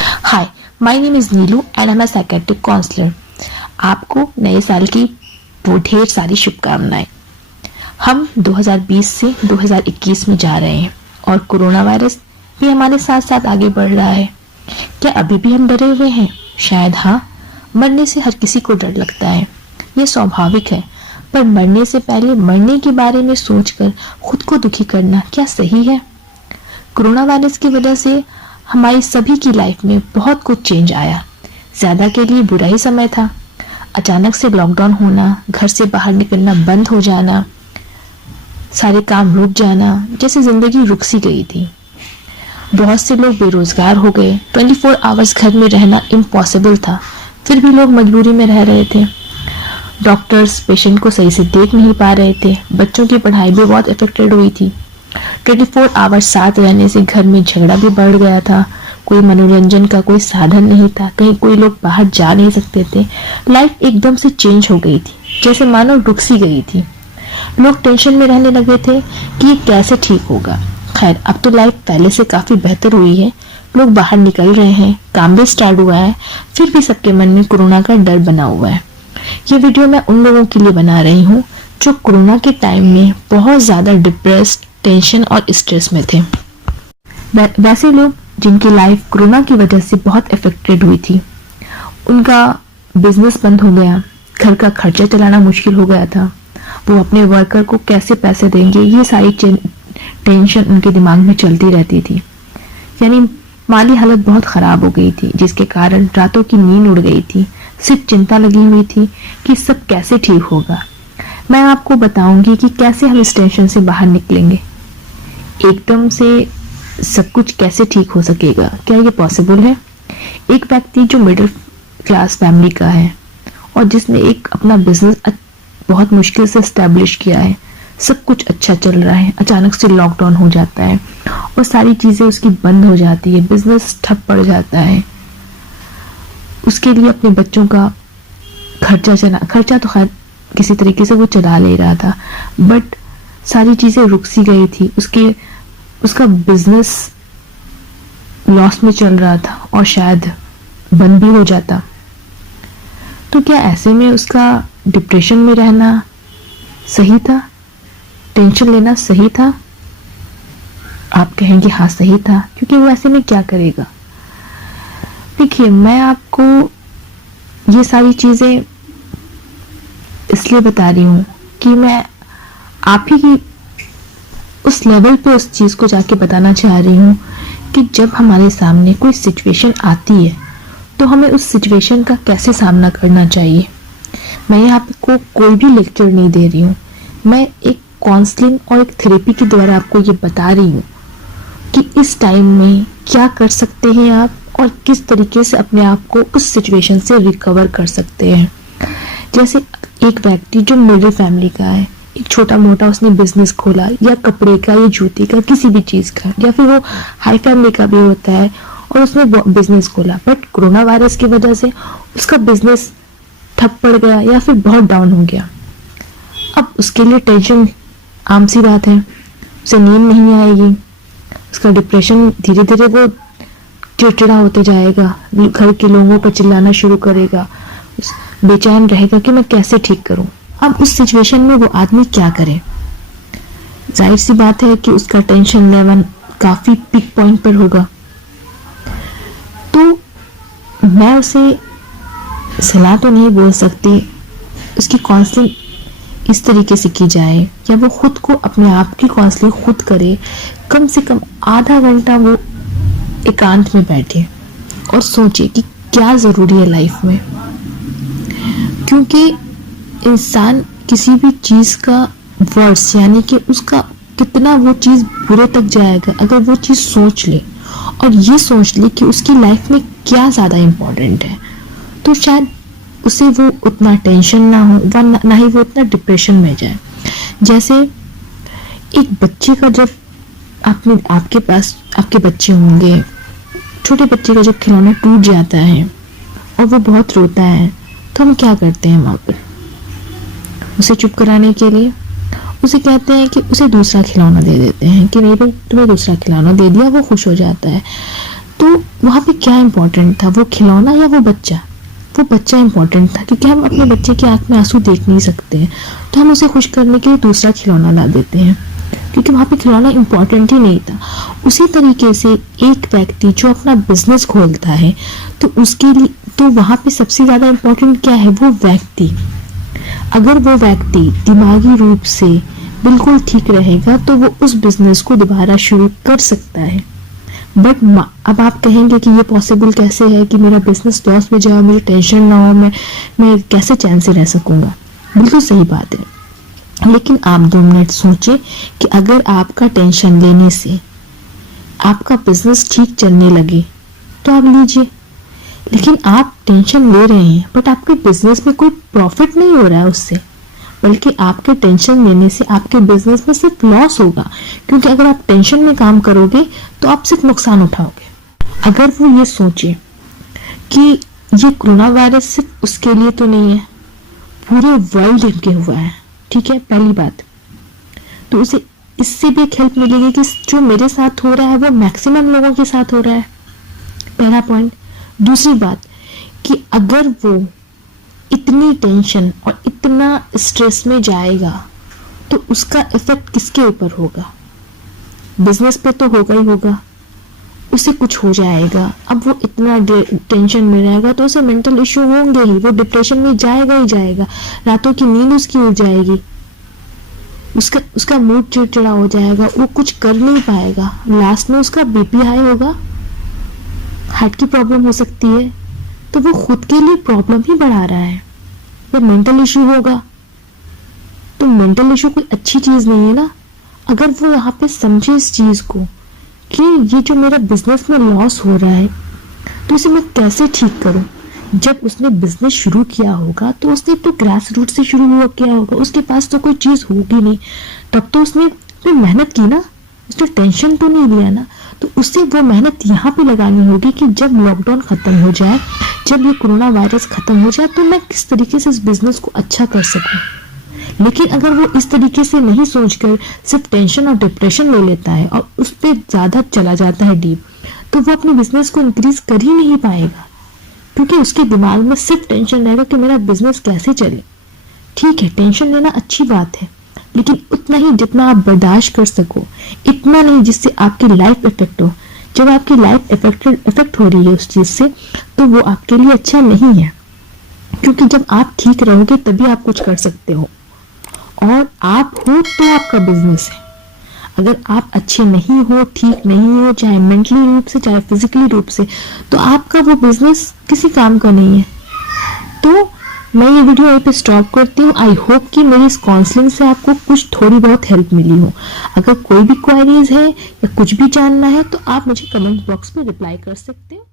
Hi, my name is Neelu and I am a psychiatric counsellor. आपको नए साल की ढेर सारी शुभकामनाएं। हम 2020 से 2021 में जा रहे हैं और कोरोना वायरस भी हमारे साथ साथ आगे बढ़ रहा है। क्या अभी भी हम डरे हुए हैं? शायद हाँ। मरने से हर किसी को डर लगता है, ये स्वाभाविक है। पर मरने से पहले मरने के बारे में सोचकर खुद को दुखी करना क्या सही है? कोरोना वायरस की वजह से हमारी सभी की लाइफ में बहुत कुछ चेंज आया। ज्यादा के लिए बुरा ही समय था। अचानक से लॉकडाउन होना, घर से बाहर निकलना बंद हो जाना, सारे काम रुक जाना, जैसे जिंदगी रुक सी गई थी। बहुत से लोग बेरोजगार हो गए। 24 आवर्स घर में रहना इम्पॉसिबल था, फिर भी लोग मजबूरी में रह रहे थे। डॉक्टर्स पेशेंट को सही से देख नहीं पा रहे थे। बच्चों की पढ़ाई भी बहुत इफेक्टेड हुई थी। 24 आवर्स साथ रहने से घर में झगड़ा भी बढ़ गया था। कोई मनोरंजन का कोई साधन नहीं था, कहीं कोई लोग बाहर जा नहीं सकते थे। लाइफ एकदम से चेंज हो गई थी, जैसे मानो रुक सी गई थी। लोग टेंशन में रहने लगे थे कि ये कैसे ठीक होगा। खैर, अब तो लाइफ पहले से काफी बेहतर हुई है। लोग बाहर निकल रहे हैं, काम भी स्टार्ट हुआ है, फिर भी सबके मन में कोरोना का डर बना हुआ है। ये वीडियो मैं उन लोगों के लिए बना रही हूँ जो कोरोना के टाइम में बहुत ज्यादा डिप्रेस्ड, टेंशन और स्ट्रेस में थे। वैसे लोग जिनकी लाइफ कोरोना की वजह से बहुत इफेक्टेड हुई थी, उनका बिजनेस बंद हो गया, घर का खर्चा चलाना मुश्किल हो गया था, वो अपने वर्कर को कैसे पैसे देंगे, ये सारी टेंशन उनके दिमाग में चलती रहती थी। यानी माली हालत बहुत खराब हो गई थी, जिसके कारण रातों की नींद उड़ गई थी। सिर्फ चिंता लगी हुई थी कि सब कैसे ठीक होगा। मैं आपको बताऊंगी कि कैसे हम इस टेंशन से बाहर निकलेंगे। एकदम से सब कुछ कैसे ठीक हो सकेगा? क्या ये पॉसिबल है? एक व्यक्ति जो मिडिल क्लास फैमिली का है और जिसने एक अपना बिजनेस बहुत मुश्किल से एस्टेब्लिश किया है, सब कुछ अच्छा चल रहा है, अचानक से लॉकडाउन हो जाता है और सारी चीजें उसकी बंद हो जाती है, बिजनेस ठप पड़ जाता है। उसके लिए अपने बच्चों का खर्चा तो खैर किसी तरीके से वो चला ले रहा था, बट सारी चीजें रुक सी गई थी। उसका बिजनेस लॉस में चल रहा था और शायद बंद भी हो जाता। तो क्या ऐसे में उसका डिप्रेशन में रहना सही था? टेंशन लेना सही था? आप कहेंगे हाँ सही था, क्योंकि वो ऐसे में क्या करेगा। देखिए, मैं आपको ये सारी चीजें इसलिए बता रही हूँ कि मैं आप ही की उस लेवल पे उस चीज को जाके बताना चाह रही हूँ कि जब हमारे सामने कोई सिचुएशन आती है तो हमें उस सिचुएशन का कैसे सामना करना चाहिए। मैं यहाँ पे कोई भी लेक्चर नहीं दे रही हूँ, मैं एक काउंसलिंग और एक थेरेपी के द्वारा आपको ये बता रही हूँ कि इस टाइम में क्या कर सकते हैं आप और किस तरीके से अपने आप को उस सिचुएशन से रिकवर कर सकते हैं। जैसे एक व्यक्ति जो मिडिल फैमिली का है, एक छोटा मोटा उसने बिजनेस खोला, या कपड़े का या जूते का, किसी भी चीज का, या फिर वो हाई फैमिली का भी होता है और उसने बिजनेस खोला, बट कोरोना वायरस की वजह से उसका बिजनेस ठप पड़ गया या फिर बहुत डाउन हो गया। अब उसके लिए टेंशन आम सी बात है, उसे नींद नहीं आएगी, उसका डिप्रेशन धीरे धीरे वो चिड़चिड़ा होते जाएगा, घर के लोगों पर चिल्लाना शुरू करेगा, बेचैन रहेगा कि मैं कैसे ठीक करूं। अब उस सिचुएशन में वो आदमी क्या करे? जाहिर सी बात है कि उसका टेंशन लेवल काफी पीक पॉइंट पर होगा। तो मैं उसे सलाह तो नहीं बोल सकती, उसकी काउंसलिंग इस तरीके से की जाए या वो खुद को अपने आप की काउंसलिंग खुद करे। कम से कम आधा घंटा वो एकांत में बैठे और सोचे कि क्या जरूरी है लाइफ में, क्योंकि इंसान किसी भी चीज का वर्स यानी कि उसका कितना वो चीज बुरे तक जाएगा अगर वो चीज सोच ले और ये सोच ले कि उसकी लाइफ में क्या ज्यादा इम्पोर्टेंट है, तो शायद उसे वो उतना टेंशन ना हो, व ना ही वो उतना डिप्रेशन में जाए। जैसे एक बच्चे का जब आपके पास आपके बच्चे होंगे, छोटे बच्चे का जब खिलौना टूट जाता है और वो बहुत रोता है, तो हम क्या करते हैं वहां पर? उसे चुप कराने के लिए उसे कहते हैं कि उसे दूसरा खिलौना दे देते हैं कि नहीं भाई तुम्हें दूसरा खिलौना दे दिया, वो खुश हो जाता है। तो वहाँ पे क्या इम्पोर्टेंट था, वो खिलौना या वो बच्चा? वो बच्चा इम्पोर्टेंट था, क्योंकि हम अपने बच्चे की आंख में आंसू देख नहीं सकते हैं, तो हम उसे खुश करने के लिए दूसरा खिलौना ला देते हैं, क्योंकि वहाँ पे खिलौना इम्पोर्टेंट ही नहीं था। उसी तरीके से एक व्यक्ति जो अपना बिजनेस खोलता है, तो उसके लिए तो वहाँ पे सबसे ज़्यादा इम्पोर्टेंट क्या है? वो व्यक्ति। अगर वो व्यक्ति दिमागी रूप से बिल्कुल ठीक रहेगा तो वो उस बिजनेस को दोबारा शुरू कर सकता है। बट अब आप कहेंगे कि ये पॉसिबल कैसे है कि मेरा बिजनेस लॉस में जाए, मुझे टेंशन ना हो, मैं कैसे चैन से रह सकूंगा? बिल्कुल सही बात है, लेकिन आप 2 मिनट सोचें कि अगर आपका टेंशन लेने से आपका बिजनेस ठीक चलने लगे तो आप लीजिए, लेकिन आप टेंशन ले रहे हैं बट आपके बिजनेस में कोई प्रॉफिट नहीं हो रहा है उससे, बल्कि आपके टेंशन लेने से आपके बिजनेस में सिर्फ लॉस होगा, क्योंकि अगर आप टेंशन में काम करोगे तो आप सिर्फ नुकसान उठाओगे। अगर वो ये सोचे कि ये कोरोना वायरस सिर्फ उसके लिए तो नहीं है, पूरे वर्ल्ड के हुआ है, ठीक है, पहली बात, तो उसे इससे भी एक हेल्प मिलेगी कि जो मेरे साथ हो रहा है वो मैक्सिमम लोगों के साथ हो रहा है, पहला पॉइंट। दूसरी बात कि अगर वो इतनी टेंशन और इतना स्ट्रेस में जाएगा तो उसका इफेक्ट किसके ऊपर होगा? बिजनेस पे तो होगा ही होगा, उसे कुछ हो जाएगा। अब वो इतना टेंशन में रहेगा तो उसे मेंटल इश्यू होंगे ही, वो डिप्रेशन में जाएगा ही जाएगा, रातों की नींद उसकी उड़ जाएगी, उसका मूड चिड़चिड़ा हो जाएगा, वो कुछ कर नहीं पाएगा, लास्ट में उसका बीपी हाई होगा, हार्ट की प्रॉब्लम हो सकती है, तो वो खुद के लिए प्रॉब्लम ही बढ़ा रहा है। वो मेंटल इश्यू होगा, तो मेंटल इश्यू कोई अच्छी चीज नहीं है ना। अगर वो यहाँ पे समझे इस चीज को कि ये जो मेरा बिजनेस में लॉस हो रहा है तो इसे मैं कैसे ठीक करूं। जब उसने बिजनेस शुरू किया होगा तो उसने तो ग्रास रूट से शुरू हुआ किया होगा, उसके पास तो कोई चीज होगी नहीं, तब तो उसने मेहनत की ना, उसने टेंशन तो नहीं लिया ना। तो उससे वो मेहनत यहाँ पे लगानी होगी कि जब लॉकडाउन खत्म हो जाए, जब ये कोरोना वायरस खत्म हो जाए, तो मैं किस तरीके से इस बिजनेस को अच्छा कर सकूं। लेकिन अगर वो इस तरीके से नहीं सोचकर सिर्फ टेंशन और डिप्रेशन ले लेता है और उस पर ज्यादा चला जाता है डीप, तो वो अपने बिजनेस को इंक्रीज कर ही नहीं पाएगा, क्योंकि उसके दिमाग में सिर्फ टेंशन रहेगा कि मेरा बिजनेस कैसे चले। ठीक है, टेंशन लेना अच्छी बात है, लेकिन उतना ही जितना आप बर्दाश्त कर सको, इतना नहीं जिससे आपकी लाइफ इफेक्ट हो। जब आपकी लाइफ इफेक्ट हो रही है उस चीज से, तो वो आपके लिए अच्छा नहीं है, क्योंकि जब आप ठीक रहोगे तभी आप कुछ कर सकते हो, और आप हो तो आपका बिजनेस है। अगर आप अच्छे नहीं हो, ठीक नहीं हो, चाहे मेंटली रूप से चाहे फिजिकली रूप से, तो आपका वो बिजनेस किसी काम का नहीं है। तो मैं ये वीडियो यहीं पे स्टॉप करती हूँ। आई होप कि मेरी इस काउंसलिंग से आपको कुछ थोड़ी बहुत हेल्प मिली हो। अगर कोई भी क्वेरीज है या कुछ भी जानना है तो आप मुझे कमेंट बॉक्स में रिप्लाई कर सकते हो।